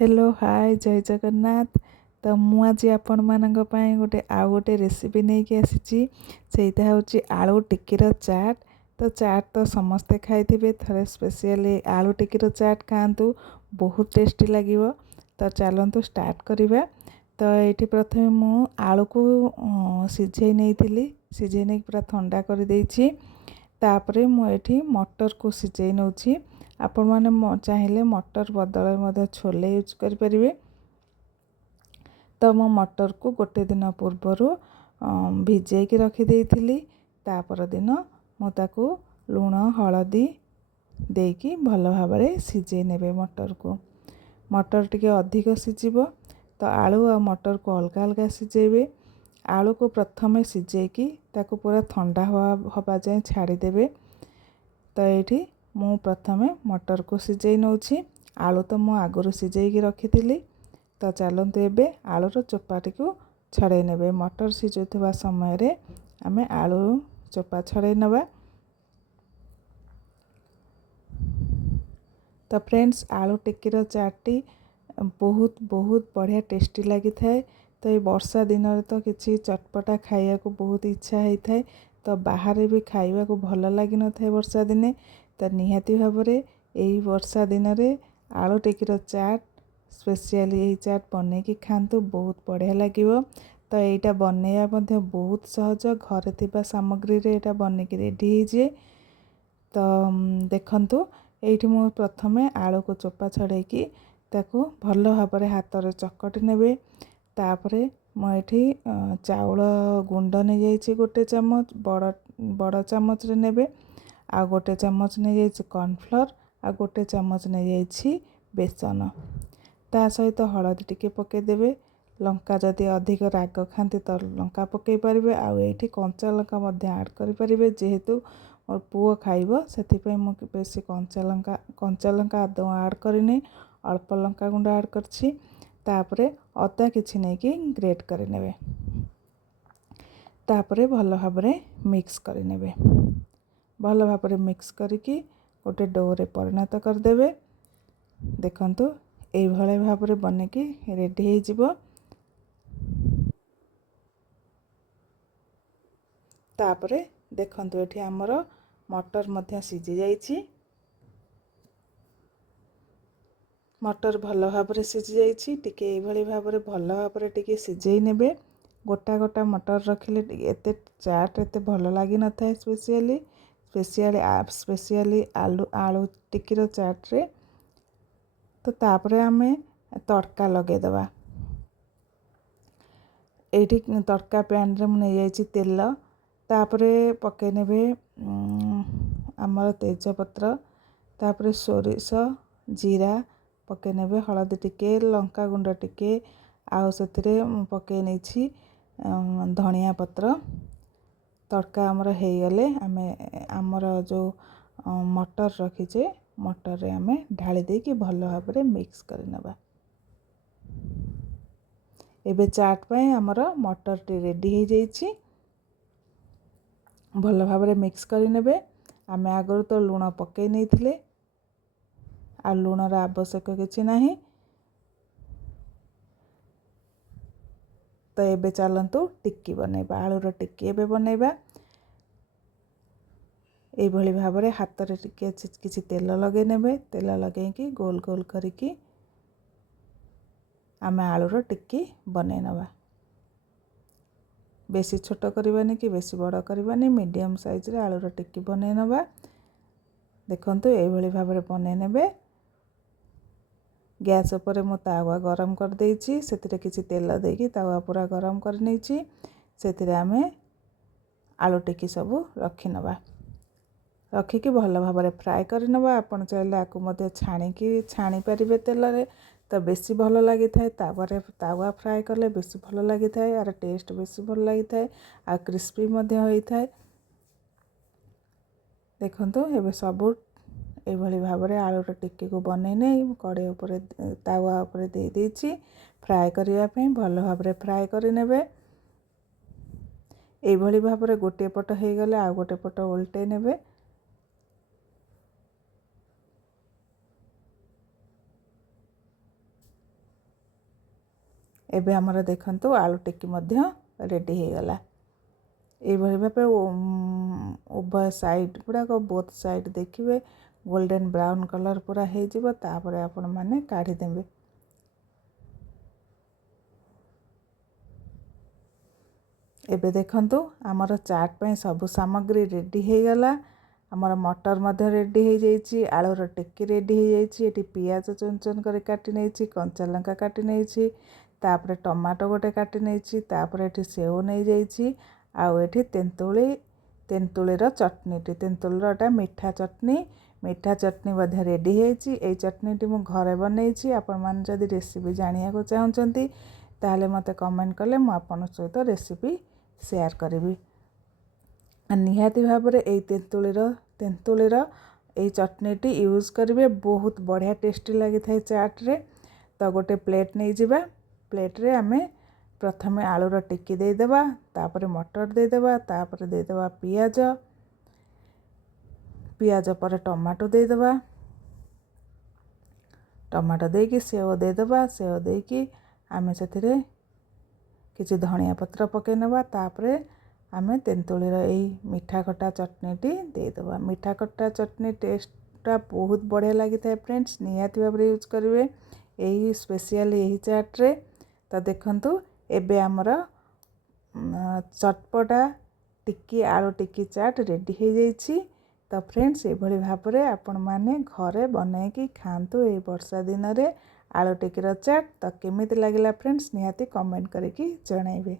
Hello hi जय जगन्नाथ। तो मु आज आपण मानक पई गोटे रेसिपी नहीं कि आसी सेटा हूँ आलू टिक्कीर चाट। तो चाट तो समस्ते खाइथिबे, थरे स्पेशली आलू टिक्कीर चाट खातु, बहुत टेस्टी लगिवो। तो चलतु स्टार्ट करिबा। तो ये प्रथमे मु आलू को सिझे नहीं सिझे नहीं पूरा ठंडा कर देछि। तापरे मु एठी मटर को सिझे नउछि। आपण माने चाहिए मटर बदल छोले यूज करें। तो मो मटर को गोटे दिन पूर्वर भिजेकी रखी तापर दिन मुझे लुण हलदी देकी भल भाव सिझे नेबे। मटर टिके अधिक सिझिबो तो आलू आ मटर को अलग अलग सिझेबे। आलू को प्रथमे सिझेकी ताको पूरा ठंडा हवा जाए छाड़ीदेवे। तो ये मु प्रथमे मटर को सिझे नउछि। आलू तो मु आगुरु सिझेकी रखी। तो चलतु एबे आलूर चोपाटी को छड़े नेबे। मटर सिझुवा समय रे आमे आलू चोपा छड़े नबा। तो फ्रेंड्स आलू टिक्कीर चाटी बहुत बहुत बढ़िया टेस्टी लगी थाए। तो ये वर्षा दिन रे तो किसी चटपटा खाइया को बहुत इच्छा होता है। तो बाहर भी खाइबा को भल लगी न थाए वर्षा दिने। तो निहाती भाव रे यही वर्षा दिन रे आलू टिक्कीर चाट स्पेशली यही चाट बने कि खातु, बहुत बढ़िया लगिवो। तो यहाँ बनैया बहुत सहज, घरे थिबा सामग्री रे एटा बनेकी रेडी होइजे। तो देखंतु एठी मु प्रथमे आलू को चोपा छड़ेकी ताकू भल भाव रे हाथ रे चकटी नेबे। तापरे मु एठी चाउल गुंड नहीं जाइछि गोटे चम्मच, बड़ चम्मच रे नेबे। आ गोटे चम्मच नहीं जाइछि कॉर्नफ्लोर, आ गोटे चम्मच नहीं जाइछि बेसन। ता सहित हलदी टिके पके देबे। लंका जदि अधिक राग खाती तो लंका पकई पारे। आठी कंचा लंका ऐड करें, जेहेतु मोर पुओ खाइब से मु बेसी कंचा लंका आदौ ऐड करनी, अल्प लंका गुंड ऐड करछि। तापरे अदा किछि नहीं कि ग्रेट करे। तापरे भल भाव मिक्स करे। भल भाव मिक्स करिकी गोटे डो रे परिणत करदेवे। देखंतु एई भले भाव रे बनेकी रेडी हो जिवो। तापरे देखंतु एठी हमर मटर मध्य सिझी जाइछि। मटर भल भाव सिझी जाइछि। टिके एई भली भाव रे भल भाव रे टिके सिझेई नेबे। गोटा गोटा मटर रखिले एते चाट एते भल लागी न थाए। स्पेशली आलू टिक्कीर चाट रे। तो तापरे आमे तड़का लगे दबा। एठी तड़का पैन रे मु नहीं जाइछि तेल। तापरे पके नेबे आमर तेजपत्र, तापरे सोरिष जीरा पके नेबे, हलदी टिके, लंका गुंड टिके, आउ सेतिरे पके नेछि धनिया पत्र। तड़का आमर हो गले आमे आमर जो मटर रखीचे मटर रे आमे ढाली देकी भल भाव रे मिक्स कर नबा। एबे चाट पाए आमर मटर टी रेडी हो जाइछि। भल भाव रे मिक्स कर नेबे। आमे आगरु तो लूण पके नहीं थिले, आ लूणर आवश्यक किछि नाही। तो एबे चलंतु टिक्की बनेबा। आलूर टिक्की एबे बनेबा। एई भली भाव रे हाथ रे टिके किछि तेल लगे नेबे। तेल लगेकी गोल गोल करिकी आमे आलूर टिक्की बने नबा। बेसी छोट करबानी कि बेसी बड़ करबानी, मीडियम साइज रे आलूर टिक्की बने नबा। देखंतु एई भली भाव रे बने नेबे। गैस ऊपर मु तावा गरम कर देइछि। सेतिरे किछि तेल देकी तावा पूरा गरम कर नेछि। सेतिरे आमे आलू टिक्की सब रखी नबा। रखिकी भल भाव रे फ्राए कर नबा। आपण चाइले आकु मध्य छाणी पारिबे तेल रे, तो बेसी भल लगी थाए। तावा फ्राए कले बेसी भल लगी थाए। यार टेस्ट बेसी भल लगी थाए, आ क्रिस्पी मध्य होई थाए। देखंतु एबे सबु एई भली भाव रे आलूर टिक्की को बनेने कड़े ऊपर तावा ऊपर दे देछि फ्राए करिया पे। भल भाव रे फ्राए करि नेबे। एई भली भाव रे गोटे पट हो गले आ गोटे पट उल्टे नेबे। एबे हमर देखंतु आलू टिक्की मध्य रेडी हो गला। एभली भाबे उभय साइड गुड़ाक बोथ साइड देखिए गोल्डन ब्राउन कलर पूरा हो तापर आपण माने काढ़ी देबे। एबे देखंतु आमर चाट पे सबु सामग्री रेडी हो गला। आमर मटर मध्य रेडी हो जाइए, आलूर टिक्की रेडी हो जाइए। एटी पियाज चुन चुन कर काटी नहीं, कंचा लंका काटी नहीं, तापर टमाटो गोटे काटी नहीं, तापर एटी सेव नहीं जाइए। आउ एटी तेंतुलीर चटनीटी तेंतुलीरटा मीठा चटनी मध्य रेडी होइछि। एई चटनीटी मु घरे बनैछि। आपण मान जदि रेसिपी जानिया को चाहुचंती ताहले मते कमेंट कले मु आपन सहित रेसिपी शेयर करिवि। निहाती भाव में एई तेंतुलीर एई चटनीटी यूज करेंगे, बहुत बढ़िया टेस्टी लगी था चाट रे। तो गोटे प्लेट नहीं जिबा, प्लेट रे आमे प्रथमे आलूर टिक्की देदेबा, तापर मटर देदेबा, तापर देदेबा पियाज पर टमाटो देदेबा, टमाटो देकी सेव देदेबा, सेव देकी आमे सेथिरे किछि धनिया पत्र पके नेबा, तापर आमे तेंतुलीर एई मीठा खट्टा चटनीटी देदेबा। मीठा खट्टा चटनी टेस्टटा बहुत बढ़िया लगी था फ्रेंड्स, निहाती भाव यूज करेंगे यही स्पेशल यही चाट रे। तो देखंतु एबे हमर चटपटा टिक्की आलू टिक्की चाट रेडी हो जाइछि। तो फ्रेंड्स एभली भाव में आपण माने घरे बनैकी खांतु ए वर्षा दिन रे आलू टिक्कीर चाट। तो केमिति लागिला फ्रेंड्स निहाती कमेंट करके जणाइबे।